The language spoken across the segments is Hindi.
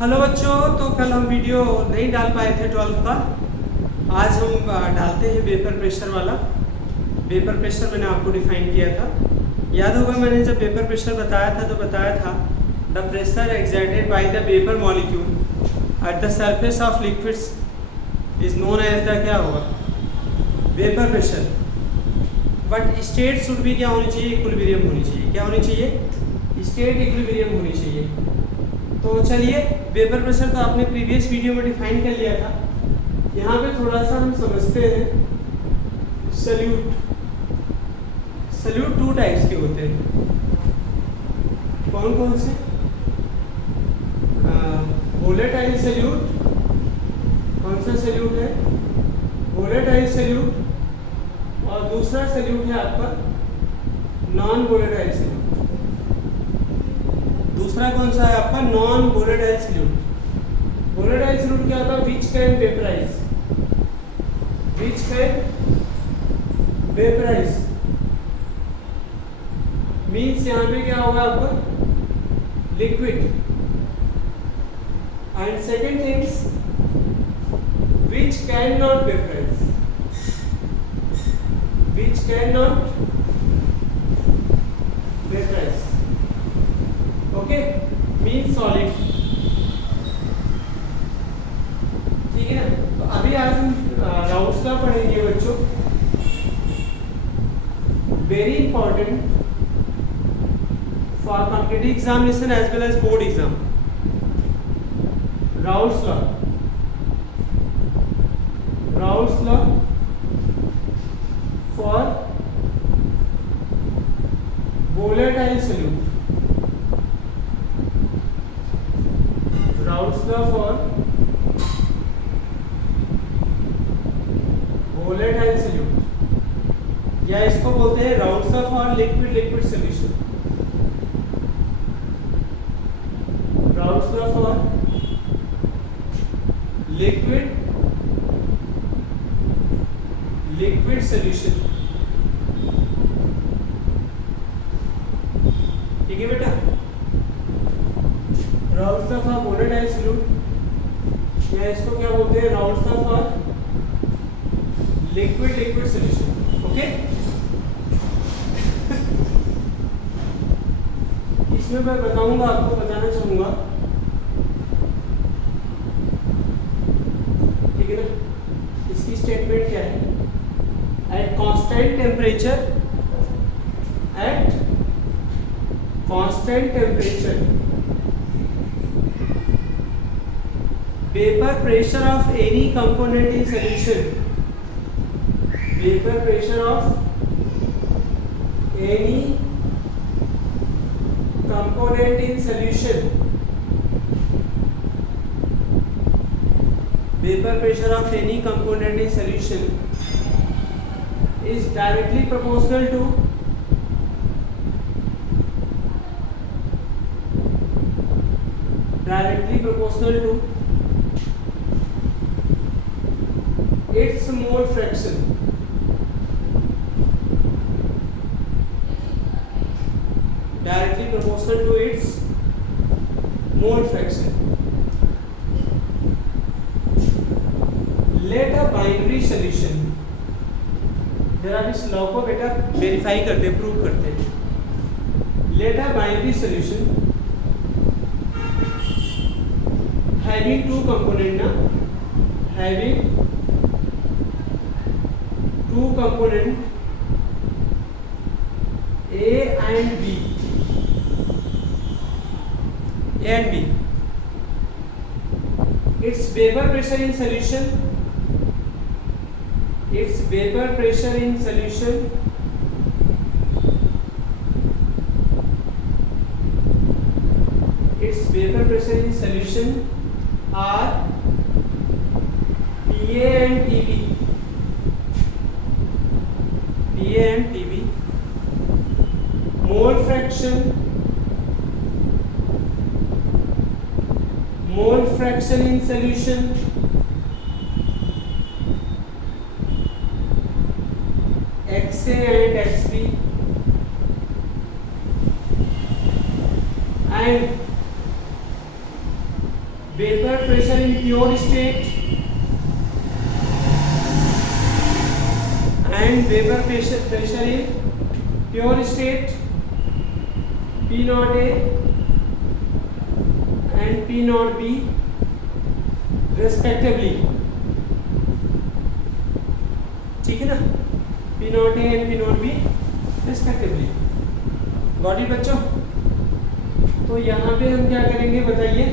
हेलो बच्चों, तो कल हम वीडियो नहीं डाल पाए थे 12th का। आज हम डालते हैं वेपर प्रेशर वाला। वेपर प्रेशर मैंने आपको डिफाइन किया था, याद होगा। मैंने जब वेपर प्रेशर बताया था तो बताया था the pressure exerted by the vapour molecule at the surface of liquids is known as the क्या होगा, vapour pressure. But state should भी क्या होनी चाहिए, इक्विलिब्रियम होनी चाहिए। क्या होनी चाहिए? स्टेट इक्विलिब्रियम होनी चाहिए। तो चलिए, वेपर प्रेशर तो आपने प्रीवियस वीडियो में डिफाइन कर लिया था। यहाँ पे थोड़ा सा हम समझते हैं। सल्यूट टू टाइप्स के होते हैं। कौन कौन से? Volatile solute. कौन सा सल्यूट है? Volatile solute. और दूसरा सल्यूट है आपका नॉन वोलेटाइल सल्यूट। दूसरा कौन सा है आपका? Non volatile solute. Volatile solute क्या होता है? Which can vaporise. Which can vaporise means यहाँ पे क्या होगा आपका? Liquid. And second things which can not vaporise. Which can not vaporise, okay, mean solid. ठीक है ना? तो अभी आज हम राउल्स लॉ पढ़ेंगे बच्चों। Very important for competitive examination as well as board exam. Raoult's law. Raoult's law for volatile solute. Raoult's law for volatile solute, या इसको बोलते हैं Raoult's law for liquid solution। Raoult's law for liquid solution। ठीक है बेटा? Raoul's law for volatile solute, या इसको क्या बोलते हैं? Raoul's law for liquid solution. Okay, इसमें मैं बताऊंगा, आपको बताना चाहूंगा। ठीक है ना? इसकी स्टेटमेंट क्या है? At constant temperature, at constant temperature vapor pressure of any component in solution, vapor pressure of any component in solution, vapor pressure of any component in solution is directly proportional to its mole fraction। Directly proportional to its mole fraction। Let a binary solution, जरा इस लॉ को बेटा वेरीफाई करते, प्रूव करते हैं। Let a binary solution having two component ना, having two component A and B, its vapor pressure in solution, its vapor pressure in solution its vapor pressure in solution are PA and TB, PA and TB, mole fraction in solution XA and XB, and vapor pressure in pure state and vapor pressure in pure state P naught A and P naught B respectively. ठीक है ना, P naught A and P naught B respectively. Got it बच्चों? तो यहाँ पे हम क्या करेंगे बताइए,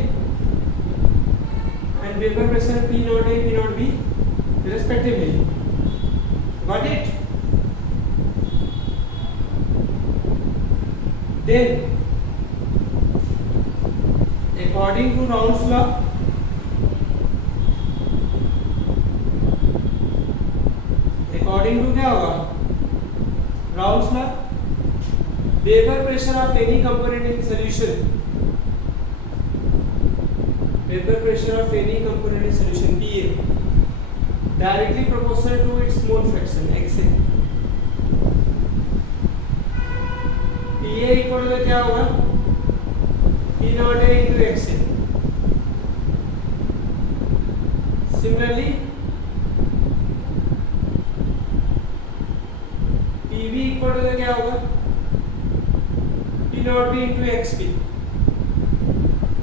and vapor pressure P naught A, P naught B respectively. Got it? Then, according to Raoult's law, according to क्या होगा? Raoult's law, vapor pressure of any component in solution. Vapor pressure of any component in solution PA directly proportional to its mole fraction XA. PA equal to क्या होगा? P naught A into XA. Similarly, PB equal to क्या होगा? P naught B into XP.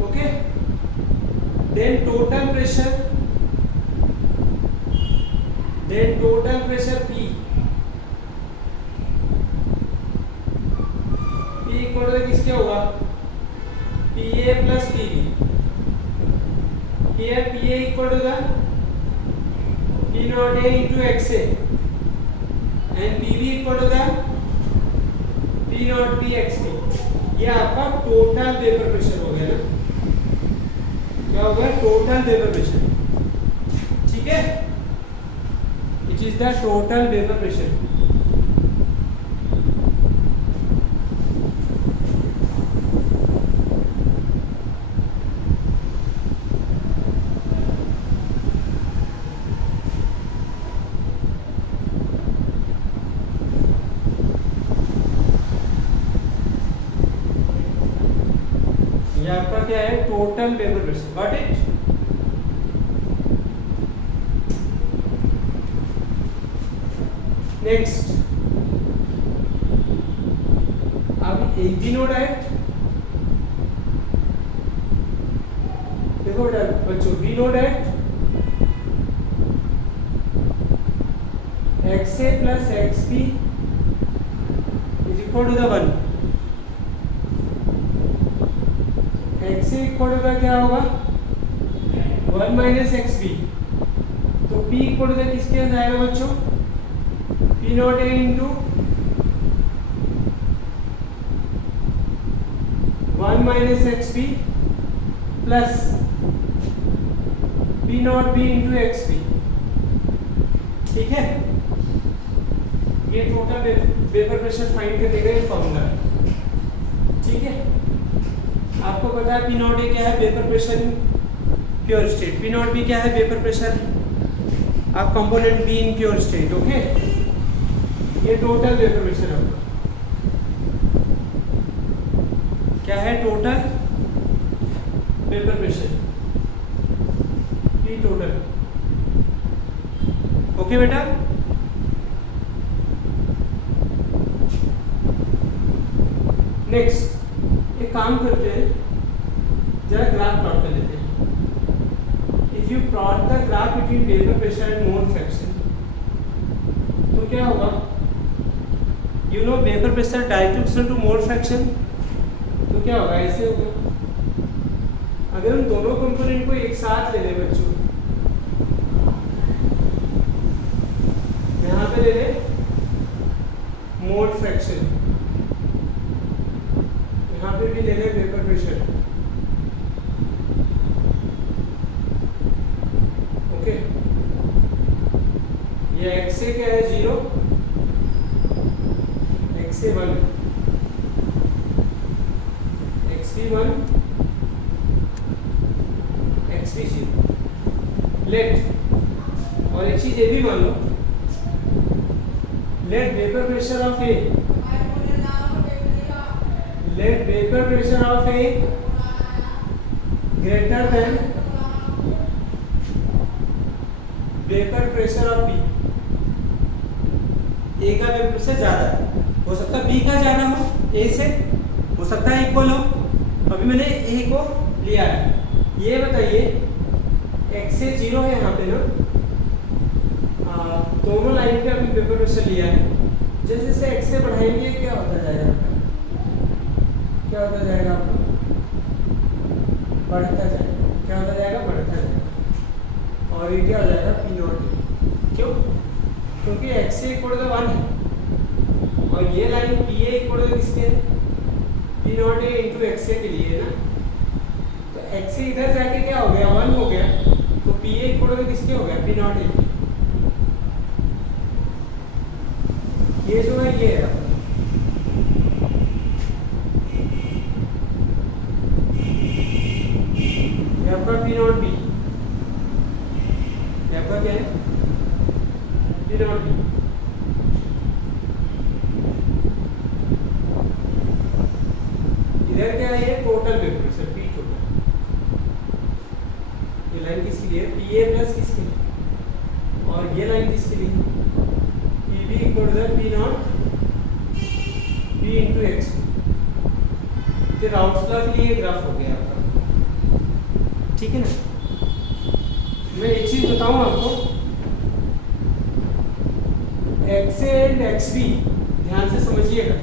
Okay? Then total pressure P equal to किसके होगा? PA plus PB. Here PA equal to the P naught A into XA and PB equal to the P naught B XP. ये आपका टोटल वेपर प्रेशर हो गया ना? क्या हो गया? Total vapour pressure. ठीक है? It is the total vapor pressure. ये आपका क्या है? Total vapour pressure. Got it? Next, अब एक भी नोड है. देखो बेटा बच्चों, V नोड है XA plus XP is equal to the 1. XA equal to क्या होगा? 1 minus XP. तो P इक्वल टू किसके अंदर आएगा बच्चों? P naught A into 1 minus XP plus P naught B into XP. ठीक है? ये टोटल वेपर प्रेशर फाइंड करने का फॉर्मूला है. ठीक है? आपको पता है P naught A क्या है? Vapour pressure in pure state. P naught B क्या है? वेपर प्रेशर आप कंपोनेंट B इन प्योर स्टेट. ओके, ये टोटल वेपर प्रेशर है. क्या है? Total vapour pressure P total. Okay बेटा, नेक्स्ट एक काम करते हैं, जरा ग्राफ प्लॉट कर लेते हैं. If you plot the graph between vapour pressure and mole fraction, तो क्या होगा? You know vapour pressure directly proportional to mole fraction. तो क्या होगा? ऐसे होगा. अगर हम दोनों कंपोनेंट को एक साथ ले लें बच्चों, यहाँ पे ले लें मोल फ्रैक्शन, यहाँ पे भी ले लें वेपर प्रेशर. ओके, ये XA क्या है? 0, XA 1, XP 1, XP 0. लेट, और एक चीज ये भी मान लो, let vapour pressure of A, let vapor pressure of A greater than vapour pressure of B, A का वेपर प्रेशर ज्यादा है, हो सकता है बी का ज्यादा हो ए से, हो सकता है इक्वल हो। अभी मैंने ए को लिया है, ये बताइए एक्स से 0 है यहाँ पे ना, दोनों लाइन पे अभी वेपर प्रेशर लिया है। जैसे जैसे एक्स से बढ़ाएंगे क्या होता जाएगा, क्या होता जाएगा आपका, बढ़ता जाएगा, क्या होता जाएगा, बढ़ता जाएगा। और ये क्या हो जाएगा, पी नॉट। क्यों? क्योंकि एक्स से इक्वल टू 1 है, और ये line P A equal to किसके है, P not A into X A के लिए है ना। तो एक्स से इधर जाके क्या हो गया, 1 हो गया, तो पी ए इक्वल टू किसके हो गया, पी नॉट ए। ये जो है ये है आपका पी नॉट बी, आपका क्या है, पी नॉट बी। इधर क्या है, total vapour pressure P total. ये लाइन किसके लिए, पी ए प्लस किसके लिए, और ये लाइन किसके लिए, P B equal to P not B into X. ये राउट्स लॉ के लिए ग्राफ हो गया आपका, ठीक है ना। मैं एक चीज बताऊं आपको, एक्स एंड एक्स बी ध्यान से समझिएगा।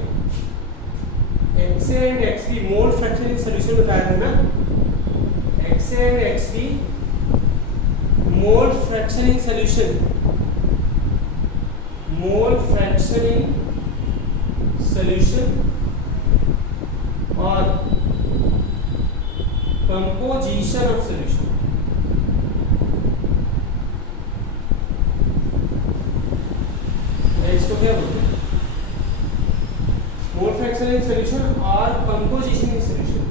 X and X B mole fraction solution बताया था ना, X and X B mole fraction in solution, mole fraction in solution और कंपोजिशन ऑफ सॉल्यूशन। इसको क्या बोलते हैं, मोल फ्रैक्शन इन सॉल्यूशन और कंपोजिशन इन सॉल्यूशन।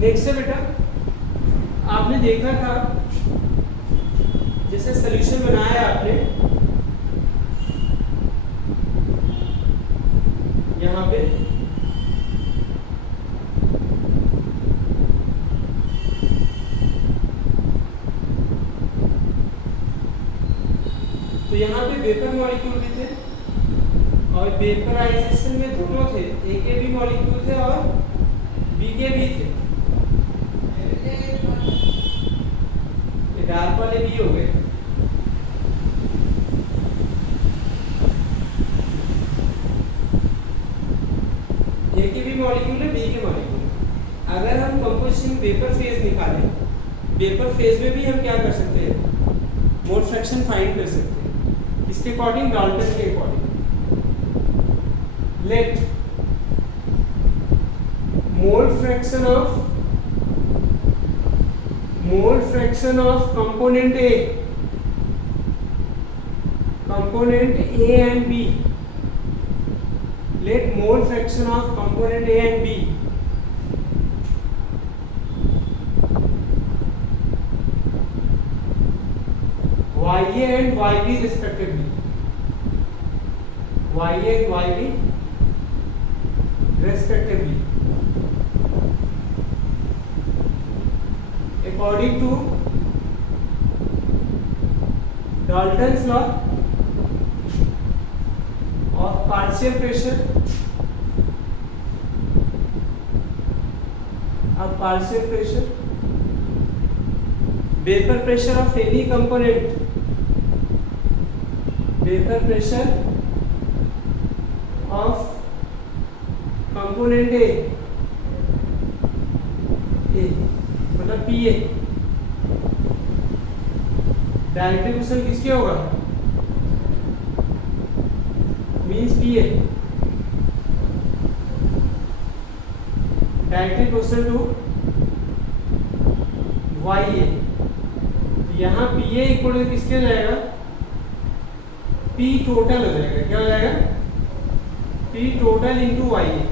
नेक्स्ट है बेटा, आपने देखा था जैसे सॉल्यूशन बनाया आपने यहाँ पे, तो यहाँ पे वेपर मॉलिक्यूल भी थे और वेपराइजेशन में दोनों थे, ए के भी मॉलिक्यूल थे और बी के भी थे। ये डार्क वाले बी हो गए। ए के भी मॉलिक्यूल है, बी के मॉलिक्यूल। अगर हम कंपोजिशन वेपर फेज निकालें, वेपर फेज में भी हम क्या कर सकते हैं, मोल फ्रैक्शन फाइंड कर सकते हैं। इसके अकॉर्डिंग, डाल्टन के according, let mole fraction of component A and B, let mole fraction of component A and B YA and YB respectively, YA and YB respectively, according to Dalton's law of partial pressure, vapor pressure of any component, vapor pressure of component A मतलब PA, डायरेक्ट क्वेश्चन किसके होगा, means PA, direct question to YA। यहाँ PA इक्वल टू किसके हो जाएगा, P टोटल हो जाएगा, क्या हो जाएगा, P total into YA,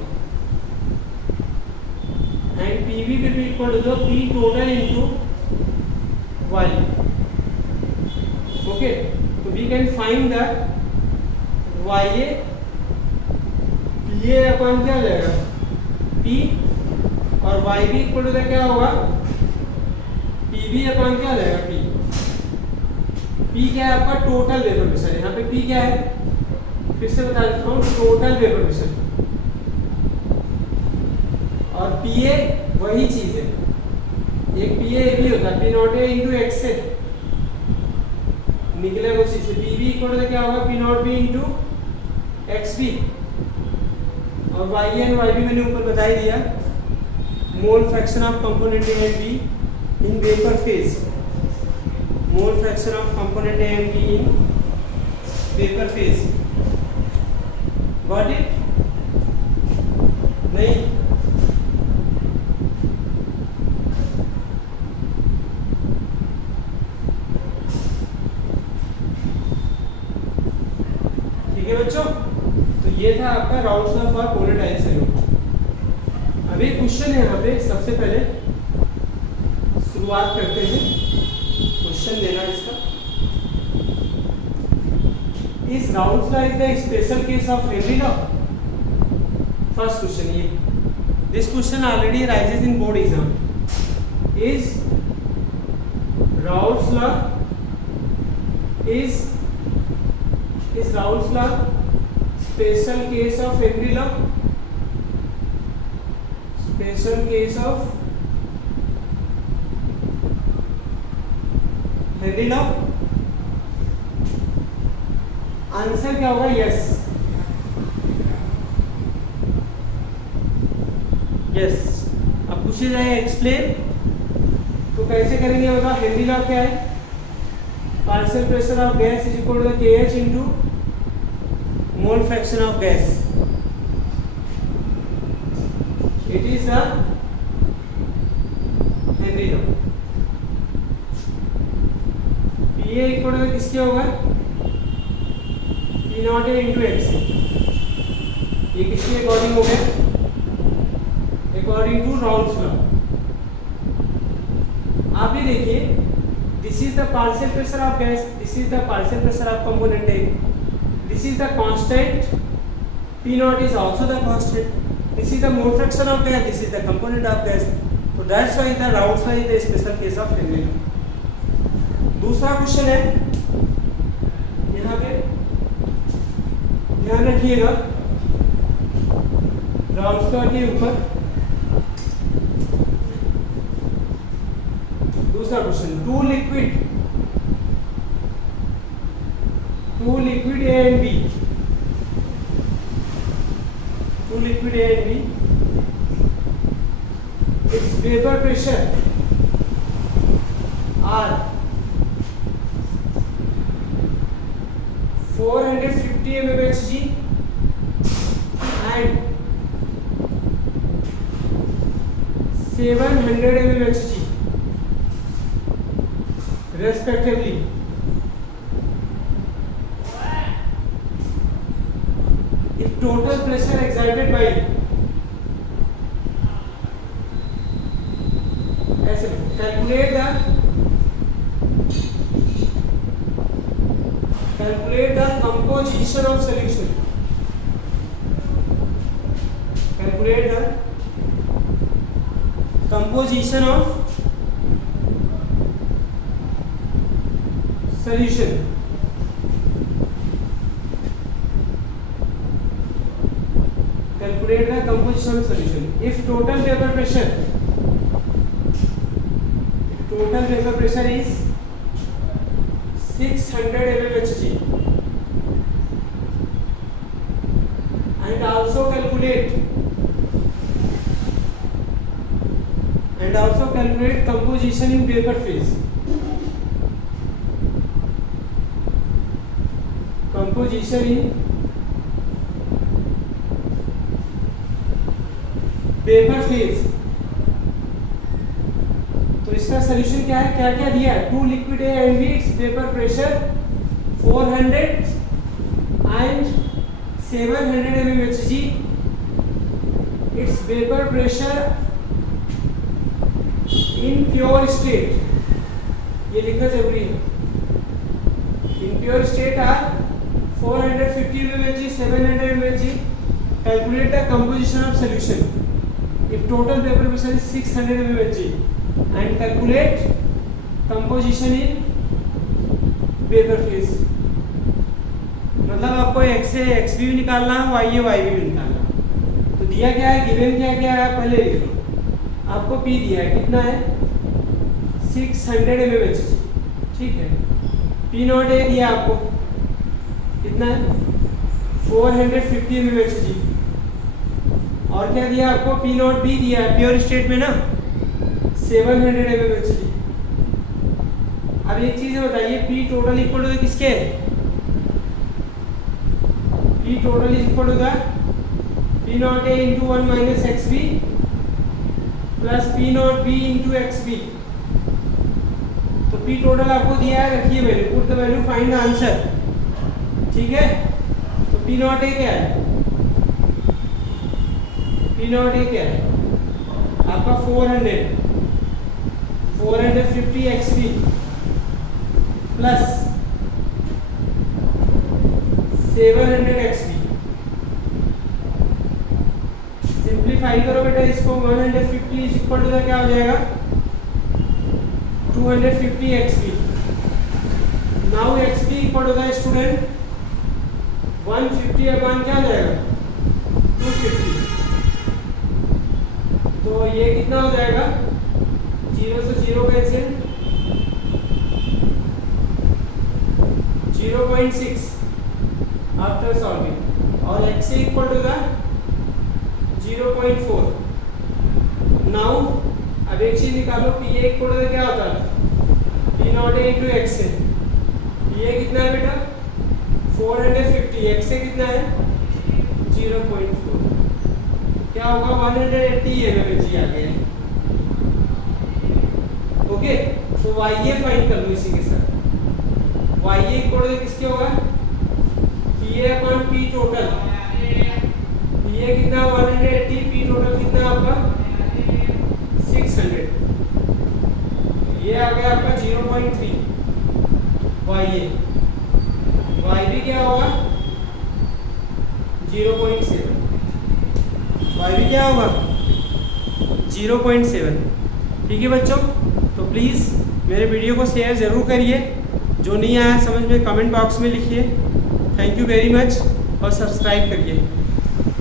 and PB will be equal to P total into YA। Okay, so we can find that YA PA upon क्या हो जाएगा, P, और YB इक्वल टू क्या होगा, PB PV अपॉन क्या आ जाएगा P। P क्या है आपका टोटल वेपर प्रेशर, यहाँ पे P क्या है फिर से बता देता हूँ, टोटल वेपर प्रेशर, और PA वही चीज है, एक PA भी होता है P not A into x से निकलेगा उसी से। PV इक्वल टू क्या होगा P not B into X B, और YA एंड YB मैंने ऊपर बता ही दिया, mole fraction of component A and B in vapour phase, mole fraction of component A and B in vapour phase. Got it? नहीं? ठीक है बच्चों, तो ये था आपका Raoult's law for polarised solute. अब एक क्वेश्चन है यहाँ पे, सबसे पहले शुरुआत करते हैं क्वेश्चन लेना इसका। इस Raoult's law is the special case of Henry law. First question ये, this question already raises in board exam. Is Raoult's law is Raoult's law special case of Henry law? Special case of Henry law? Answer क्या होगा? Yes, yes. अब पूछे जाए एक्सप्लेन, तो कैसे करेंगे बताओ। हेनरी लॉ क्या है? Partial pressure of gas is equal to the KH into mole fraction of gas. It is the Henry law. PA equal to किसके होगा? P not A into X. ये किसके अकॉर्डिंग हो गया? According to Raoult's law. आप ये देखिए, this is the partial pressure of gas, this is the partial pressure of component A, this is the constant, P naught is also the constant, this is the mole fraction of gas, this is the component of gas, so that's why the Raoult's law is the special case of Henry law। दूसरा क्वेश्चन है यहाँ पे, ध्यान रखिएगा Raoult's law के ऊपर। दूसरा question, two liquid A and B, two liquid A and B, its vapor pressure are 450 mmHg and 700 mmHg respectively। If total pressure exerted by, ऐसे calculate the composition of solution, calculate the composition of solution। Calculate the composition of solution। If total vapor pressure is 600 mmHg, and also calculate composition in vapor phase, composition in vapour phase. तो इसका सॉल्यूशन क्या है, क्या क्या दिया है? Two liquid A and B, its vapour pressure 400 and 700 mmHg, its vapour pressure in pure state, ये लिखना जरूरी है। In pure state are 450 mmHg, 700 mmHg। Calculate the composition of solution if total vapor pressure is 600 mmHg and calculate composition in vapour phase, मतलब आपको एक्स से एक्स भी निकालना है, वाई है वाई भी निकालना है। तो दिया क्या है, गिवन क्या है पहले लिख लो। आपको पी दिया है, कितना है 600 mmHg, ठीक है। पी नॉट ए दिया आपको कितना है 450 mmHg, और क्या दिया आपको पी नॉट बी दिया है प्योर स्टेट में ना 700 mmHg। अब एक चीज बताइए, पी टोटल इक्वल टू किसके है, P total is equal to P not A into 1 minus X B plus P not B into X B. तो पी टोटल आपको दिया है, रखिए value, put the value, find the answer, ठीक है। तो पी नॉट ए क्या है, पी नॉट ए क्या है आपका 450 X B plus 700 X B. Simplify करो बेटा इसको, 150 इज इक्वल टू क्या हो जाएगा 250 X B. Now X B equal to student 150 upon क्या हो जाएगा 250। तो ये कितना हो जाएगा, 0 से 0 कैंसिल, 0.6 आफ्टर सॉल्विंग, और x से इक्वल टू 0.4। नाउ अब एक चीज निकालो, पी ए इक्वल टू क्या होता है P not A into x से। पी ए कितना है बेटा 450, एक्स से कितना है 0.4, क्या होगा 180 mmHg आ गया। ओके, तो वाई ए फाइंड कर लो इसी के साथ। वाई ए इक्वल टू किसके होगा P A upon P total, P A कितना 180, पी टोटल कितना आपका 600, ये आ गया आपका 0.3 वाई ए। वाई भी क्या होगा 0.7, वाई भी क्या होगा 0.7, ठीक है बच्चों। तो प्लीज़ मेरे वीडियो को शेयर ज़रूर करिए, जो नहीं आया समझ में कमेंट बॉक्स में लिखिए। थैंक यू वेरी मच, और सब्सक्राइब करिए।